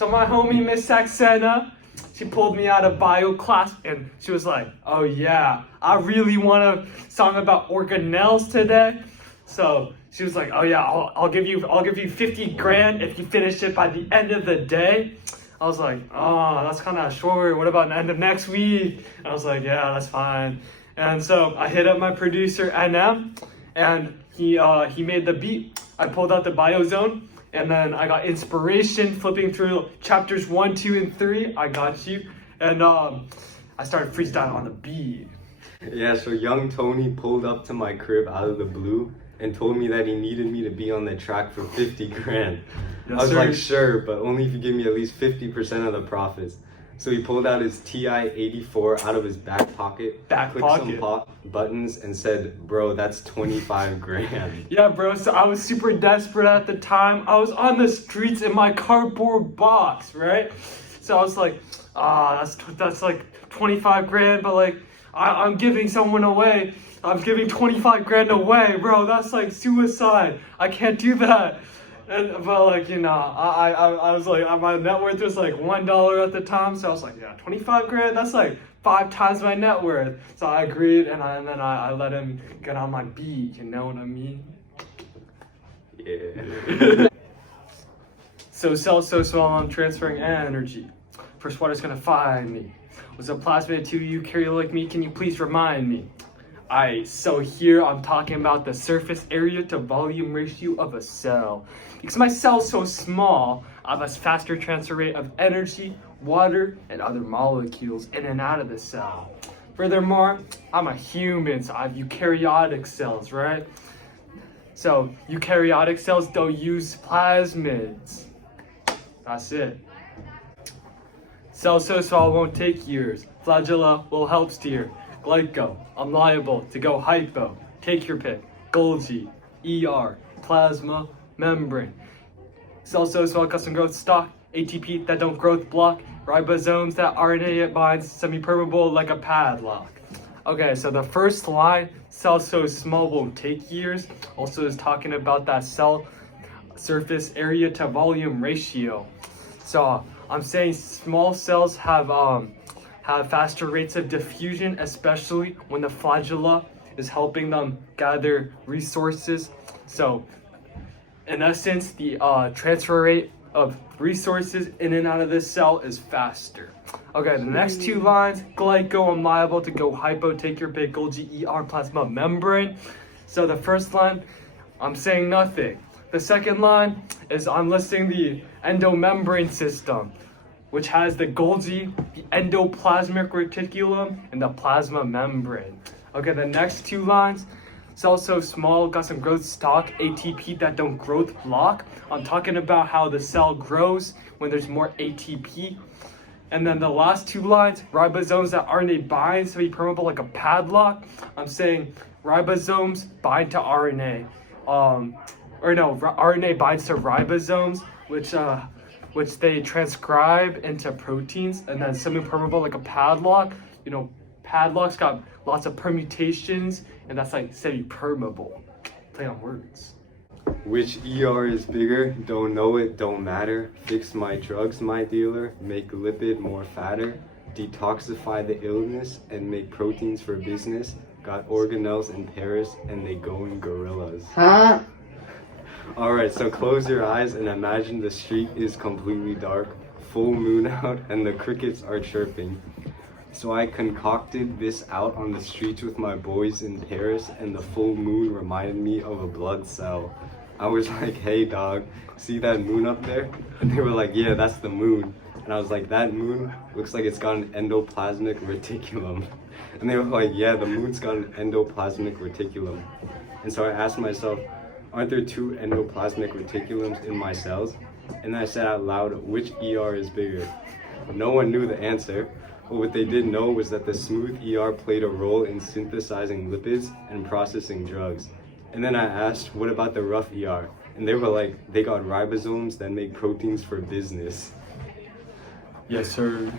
So my homie Miss Saxena, she pulled me out of bio class and she was like, "Oh yeah, I really want a song about organelles today." So she was like, "Oh yeah, I'll give you 50 grand if you finish it by the end of the day." I was like, "Oh, that's kind of short. What about the end of next week?" And I was like, "Yeah, that's fine." And so I hit up my producer NM, and he made the beat. I pulled out the bio zone, and then I got inspiration flipping through chapters 1, 2, and 3. I got you, and I started freestyling on the beat. Yeah, so young Tony pulled up to my crib out of the blue and told me that he needed me to be on the track for 50 grand. Yes, I was sir. like, sure, but only if you give me at least 50% of the profits. So he pulled out his TI-84 out of his back pocket, clicked some buttons, and said, "Bro, that's 25 grand." Yeah, bro, so I was super desperate at the time. I was on the streets in my cardboard box, right? So I was like, that's like 25 grand, but like, I'm giving someone away. I'm giving 25 grand away, bro. That's like suicide. I can't do that. But like, you know, I was like, my net worth was like $1 at the time. So I was like, yeah, 25 grand, that's like 5 times my net worth. So I agreed, and then I let him get on my beat, you know what I mean? Yeah. So cell so small, I'm transferring energy. First water's gonna find me. Was a plasmid to you, carry like me? Can you please remind me? Alright, so here I'm talking about the surface area to volume ratio of a cell. Because my cell's so small, I have a faster transfer rate of energy, water, and other molecules in and out of the cell. Furthermore, I'm a human, so I have eukaryotic cells, right? So eukaryotic cells don't use plasmids. That's it. Cell so small won't take years. Flagella will help steer. Glyco, I'm liable to go hypo. Take your pick. Golgi, ER, plasma, membrane. Cell so small, custom growth stock. ATP that don't growth block. Ribosomes that RNA it binds. Semi-permeable like a padlock. Okay, so the first line, cell so small won't take years, also is talking about that cell surface area to volume ratio. So I'm saying small cells have faster rates of diffusion, especially when the flagella is helping them gather resources. So in essence, the transfer rate of resources in and out of this cell is faster. Okay, the next 2 lines, glyco, I'm liable to go hypo, take your pick, Golgi, ER, plasma, membrane. So the first line, I'm saying nothing. The second line is I'm listing the endomembrane system, which has the Golgi, the endoplasmic reticulum, and the plasma membrane. Okay, the next 2 lines, cell so small, got some growth stock, ATP that don't growth block. I'm talking about how the cell grows when there's more ATP. And then the last 2 lines, ribosomes that RNA binds to be permeable like a padlock. I'm saying ribosomes bind to RNA. RNA binds to ribosomes, which they transcribe into proteins, and then semi-permeable like a padlock. You know, padlocks got lots of permutations, and that's like semi-permeable. Play on words. Which ER is bigger? Don't know it, don't matter. Fix my drugs, my dealer. Make lipid more fatter. Detoxify the illness and make proteins for business. Got organelles in Paris and they going gorillas. Huh? Alright, so close your eyes and imagine the street is completely dark, full moon out, and the crickets are chirping. So I concocted this out on the streets with my boys in Paris, and the full moon reminded me of a blood cell. I was like, "Hey dog, see that moon up there?" And they were like, "Yeah, that's the moon." And I was like, "That moon looks like it's got an endoplasmic reticulum." And they were like, "Yeah, the moon's got an endoplasmic reticulum." And so I asked myself, aren't there 2 endoplasmic reticulums in my cells? And I said out loud, which ER is bigger? No one knew the answer, but what they did know was that the smooth ER played a role in synthesizing lipids and processing drugs. And then I asked, what about the rough ER? And they were like, they got ribosomes that make proteins for business. Yes, sir.